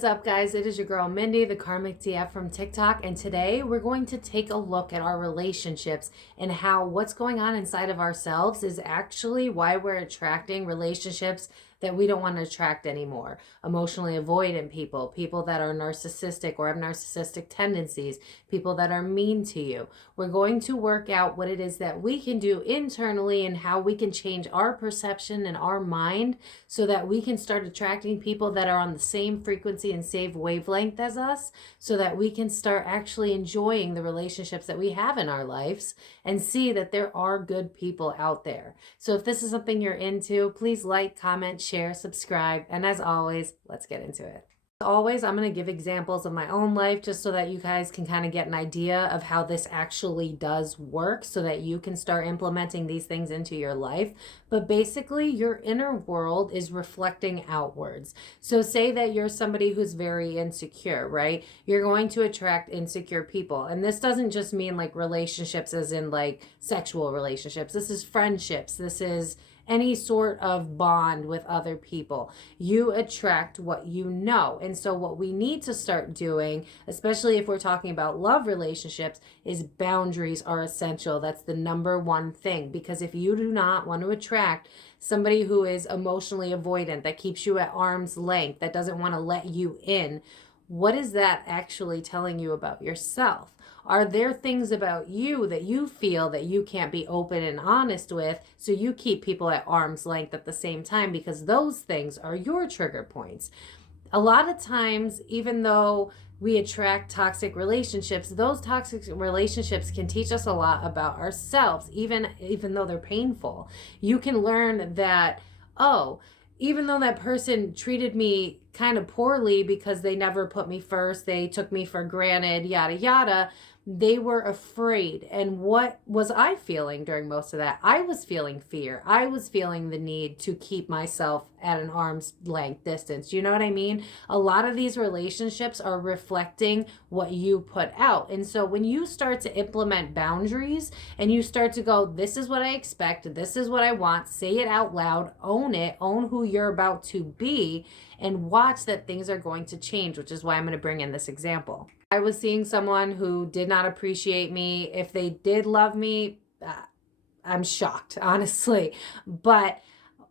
What's up, guys? It is your girl Mindy, the Karmic DF from TikTok, and today we're going to take a look at our relationships and how what's going on inside of ourselves is actually why we're attracting relationships that we don't want to attract anymore. Emotionally avoidant people, people that are narcissistic or have narcissistic tendencies, people that are mean to you. We're going to work out what it is that we can do internally and how we can change our perception and our mind so that we can start attracting people that are on the same frequency and same wavelength as us, so that we can start actually enjoying the relationships that we have in our lives and see that there are good people out there. So if this is something you're into, please like, comment, share, subscribe, and as always, let's get into it. As always, I'm going to give examples of my own life just so that you guys can kind of get an idea of how this actually does work so that you can start implementing these things into your life. But basically, your inner world is reflecting outwards. So say that you're somebody who's very insecure, right? You're going to attract insecure people. And this doesn't just mean like relationships as in like sexual relationships. This is friendships. This is any sort of bond with other people. You attract what you know. And so what we need to start doing, especially if we're talking about love relationships, is boundaries are essential. That's the number one thing. Because if you do not want to attract somebody who is emotionally avoidant, that keeps you at arm's length, that doesn't want to let you in, what is that actually telling you about yourself? Are there things about you that you feel that you can't be open and honest with, so you keep people at arm's length at the same time because those things are your trigger points? A lot of times, even though we attract toxic relationships, those toxic relationships can teach us a lot about ourselves, even though they're painful. You can learn that, oh, even though that person treated me kind of poorly because they never put me first, they took me for granted, yada, yada, they were afraid. And what was I feeling during most of that? I was feeling fear. I was feeling the need to keep myself at an arm's length distance. You know what I mean? A lot of these relationships are reflecting what you put out. And so when you start to implement boundaries and you start to go, this is what I expect, this is what I want, say it out loud, own it, own who you're about to be, and watch that things are going to change, which is why I'm going to bring in this example. I was seeing someone who did not appreciate me. If they did love me, I'm shocked, honestly. But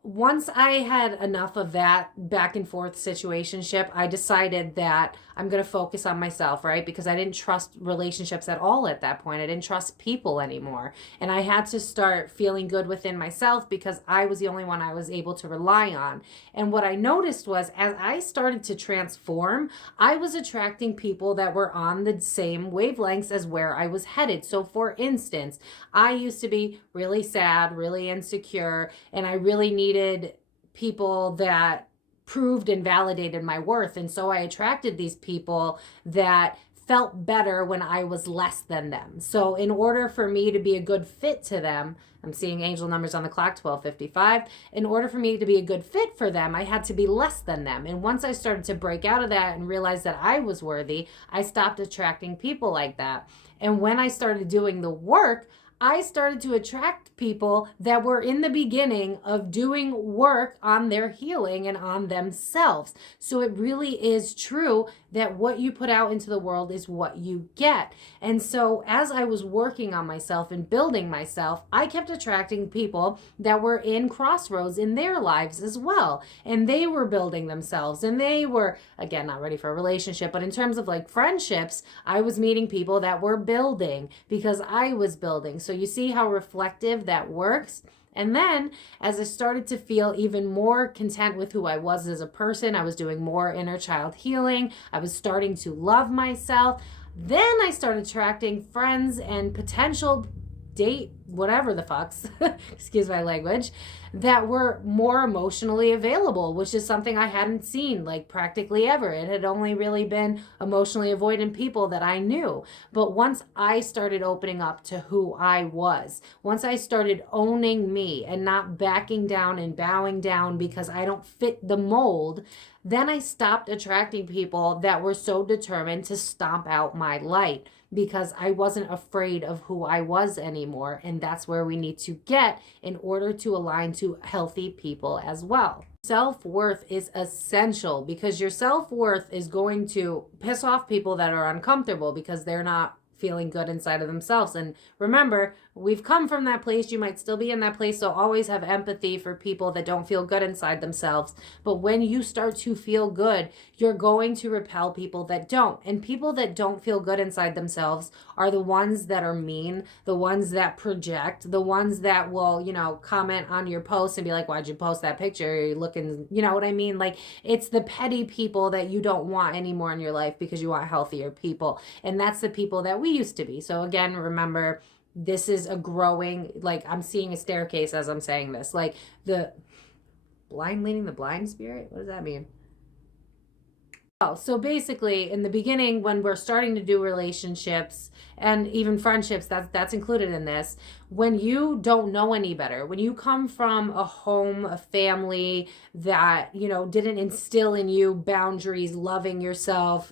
once I had enough of that back and forth situationship, I decided that I'm going to focus on myself, right? Because I didn't trust relationships at all at that point. I didn't trust people anymore. And I had to start feeling good within myself because I was the only one I was able to rely on. And what I noticed was as I started to transform, I was attracting people that were on the same wavelengths as where I was headed. So for instance, I used to be really sad, really insecure, and I really needed people that proved and validated my worth. And so I attracted these people that felt better when I was less than them. So in order for me to be a good fit to them, I'm seeing angel numbers on the clock, 12:55. In order for me to be a good fit for them, I had to be less than them. And once I started to break out of that and realize that I was worthy, I stopped attracting people like that. And when I started doing the work, I started to attract people that were in the beginning of doing work on their healing and on themselves. So it really is true that what you put out into the world is what you get. And so as I was working on myself and building myself, I kept attracting people that were in crossroads in their lives as well. And they were building themselves, and they were, again, not ready for a relationship, but in terms of like friendships, I was meeting people that were building because I was building. So you see how reflective that works? And then as I started to feel even more content with who I was as a person, I was doing more inner child healing. I was starting to love myself. Then I started attracting friends and potential date, whatever the fucks, excuse my language, that were more emotionally available, which is something I hadn't seen like practically ever. It had only really been emotionally avoidant people that I knew. But once I started opening up to who I was, once I started owning me and not backing down and bowing down because I don't fit the mold, then I stopped attracting people that were so determined to stomp out my light because I wasn't afraid of who I was anymore. And that's where we need to get in order to align to healthy people as well. Self-worth is essential because your self-worth is going to piss off people that are uncomfortable because they're not feeling good inside of themselves. And remember, we've come from that place. You might still be in that place. So always have empathy for people that don't feel good inside themselves. But when you start to feel good, you're going to repel people that don't. And people that don't feel good inside themselves are the ones that are mean, the ones that project, the ones that will, comment on your post and be like, why'd you post that picture? You're looking, you know what I mean? Like, it's the petty people that you don't want anymore in your life because you want healthier people. And that's the people that we used to be. So again, remember, this is a growing, like, I'm seeing a staircase as I'm saying this, like the blind leading the blind spirit. What does that mean? Oh, so basically in the beginning, when we're starting to do relationships and even friendships, that's included in this, when you don't know any better, when you come from a home, a family that, didn't instill in you boundaries, loving yourself,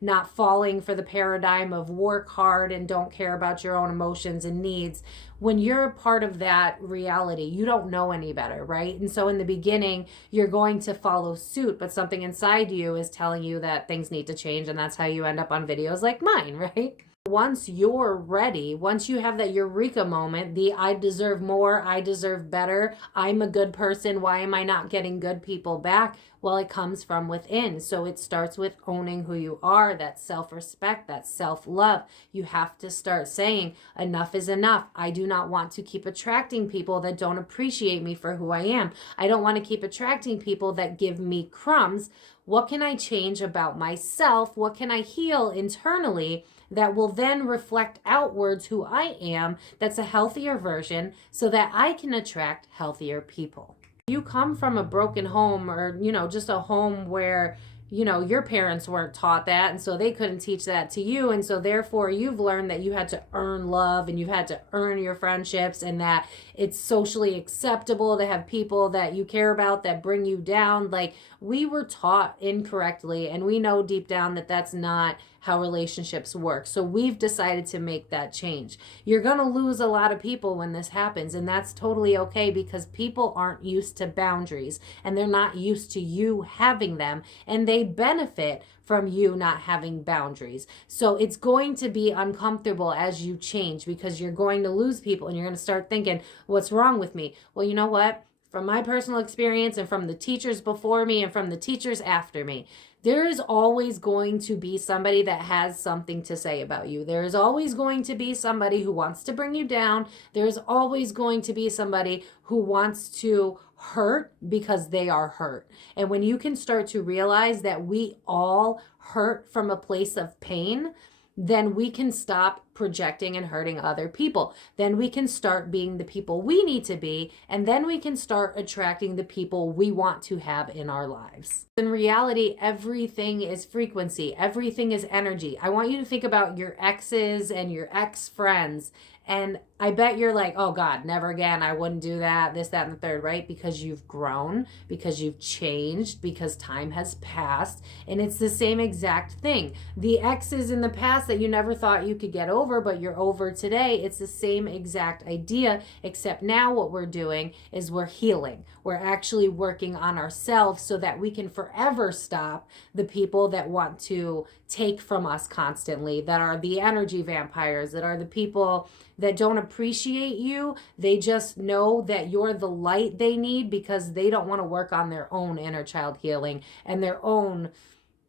not falling for the paradigm of work hard and don't care about your own emotions and needs, when you're a part of that reality, you don't know any better, right? And so in the beginning, you're going to follow suit, but something inside you is telling you that things need to change, and that's how you end up on videos like mine, right? Once you're ready, once you have that eureka moment, the I deserve more, I deserve better, I'm a good person, why am I not getting good people back? Well, it comes from within. So it starts with owning who you are, that self-respect, that self-love. You have to start saying, enough is enough. I do not want to keep attracting people that don't appreciate me for who I am. I don't want to keep attracting people that give me crumbs. What can I change about myself? What can I heal internally that will then reflect outwards who I am, that's a healthier version, so that I can attract healthier people? You come from a broken home or, just a home where, your parents weren't taught that, and so they couldn't teach that to you. And so therefore you've learned that you had to earn love and you've had to earn your friendships, and that it's socially acceptable to have people that you care about that bring you down. Like, we were taught incorrectly, and we know deep down that that's not how relationships work. So we've decided to make that change. You're going to lose a lot of people when this happens, and that's totally okay because people aren't used to boundaries and they're not used to you having them, and they benefit from you not having boundaries. So it's going to be uncomfortable as you change because you're going to lose people and you're going to start thinking, what's wrong with me? Well, you know what? From my personal experience and from the teachers before me and from the teachers after me, there is always going to be somebody that has something to say about you. There is always going to be somebody who wants to bring you down. There's always going to be somebody who wants to hurt because they are hurt. And when you can start to realize that we all hurt from a place of pain, then we can stop projecting and hurting other people. Then we can start being the people we need to be, and then we can start attracting the people we want to have in our lives. In reality, everything is frequency. Everything is energy. I want you to think about your exes and your ex-friends. And I bet you're like, oh God, never again. I wouldn't do that, this, that, and the third, right? Because you've grown, because you've changed, because time has passed. And it's the same exact thing. The exes in the past that you never thought you could get over, but you're over today, it's the same exact idea, except now what we're doing is we're healing. We're actually working on ourselves so that we can forever stop the people that want to take from us constantly, that are the energy vampires, that are the people that don't appreciate you. They just know that you're the light they need because they don't want to work on their own inner child healing and their own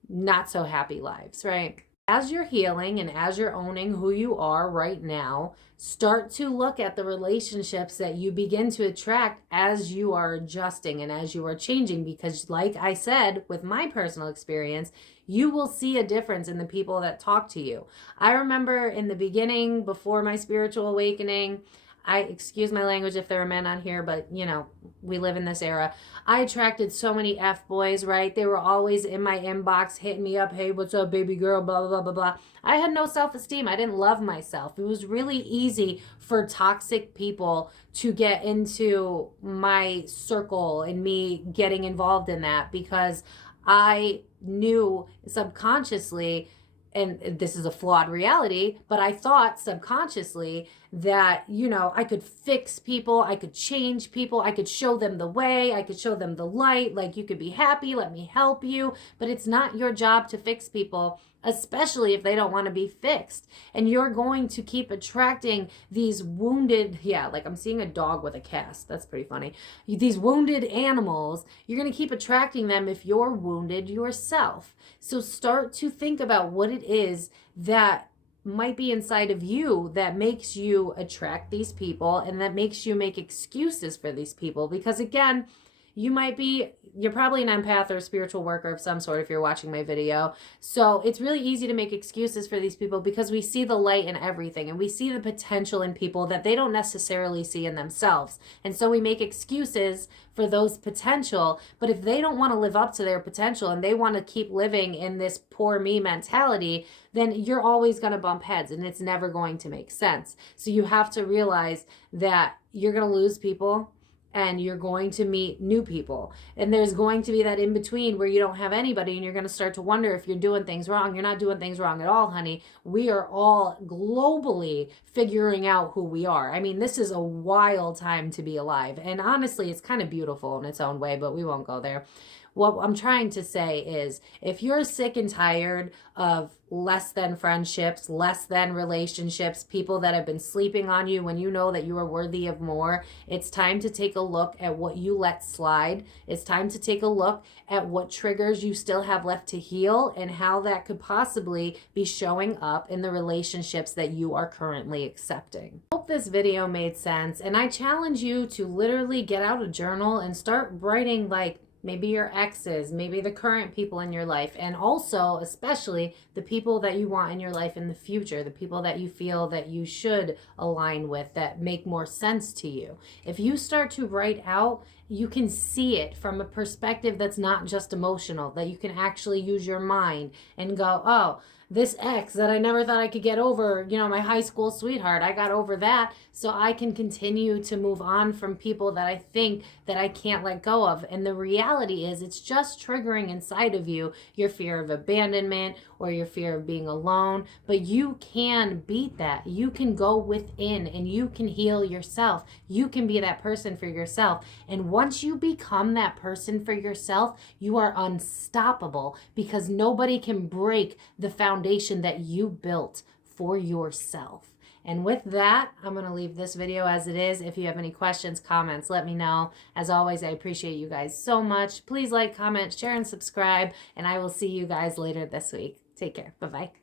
not so happy lives, right? As you're healing and as you're owning who you are right now, start to look at the relationships that you begin to attract as you are adjusting and as you are changing. Because like I said, with my personal experience, you will see a difference in the people that talk to you. I remember in the beginning, before my spiritual awakening, excuse my language if there are men on here, but we live in this era. I attracted so many F-boys, right? They were always in my inbox, hitting me up. Hey, what's up, baby girl? Blah, blah, blah, blah, blah. I had no self-esteem. I didn't love myself. It was really easy for toxic people to get into my circle and me getting involved in that because I knew subconsciously, and this is a flawed reality, but I thought subconsciously that, you know, I could fix people, I could change people, I could show them the way, I could show them the light, like, you could be happy, let me help you. But it's not your job to fix people, especially if they don't want to be fixed. And you're going to keep attracting these wounded, yeah, like I'm seeing a dog with a cast. That's pretty funny. These wounded animals, you're going to keep attracting them if you're wounded yourself. So start to think about what it is that might be inside of you that makes you attract these people and that makes you make excuses for these people. Because again, you're probably an empath or a spiritual worker of some sort if you're watching my video. So it's really easy to make excuses for these people because we see the light in everything and we see the potential in people that they don't necessarily see in themselves. And so we make excuses for those potential. But if they don't want to live up to their potential and they want to keep living in this poor me mentality, then you're always going to bump heads and it's never going to make sense. So you have to realize that you're going to lose people and you're going to meet new people. And there's going to be that in between where you don't have anybody and you're going to start to wonder if you're doing things wrong. You're not doing things wrong at all, honey. We are all globally figuring out who we are. I mean, this is a wild time to be alive. And honestly, it's kind of beautiful in its own way, but we won't go there. What I'm trying to say is if you're sick and tired of less than friendships, less than relationships, people that have been sleeping on you when you know that you are worthy of more, it's time to take a look at what you let slide. It's time to take a look at what triggers you still have left to heal and how that could possibly be showing up in the relationships that you are currently accepting. I hope this video made sense, and I challenge you to literally get out a journal and start writing, like, maybe your exes, maybe the current people in your life, and also especially the people that you want in your life in the future, the people that you feel that you should align with, that make more sense to you. If you start to write out, you can see it from a perspective that's not just emotional, that you can actually use your mind and go, oh, this ex that I never thought I could get over, you know, my high school sweetheart, I got over that, so I can continue to move on from people that I think that I can't let go of. And the reality is it's just triggering inside of you your fear of abandonment or your fear of being alone. But you can beat that. You can go within and you can heal yourself. You can be that person for yourself. And once you become that person for yourself, you are unstoppable because nobody can break the foundation that you built for yourself. And with that, I'm going to leave this video as it is. If you have any questions, comments, let me know. As always, I appreciate you guys so much. Please like, comment, share, and subscribe. And I will see you guys later this week. Take care. Bye-bye.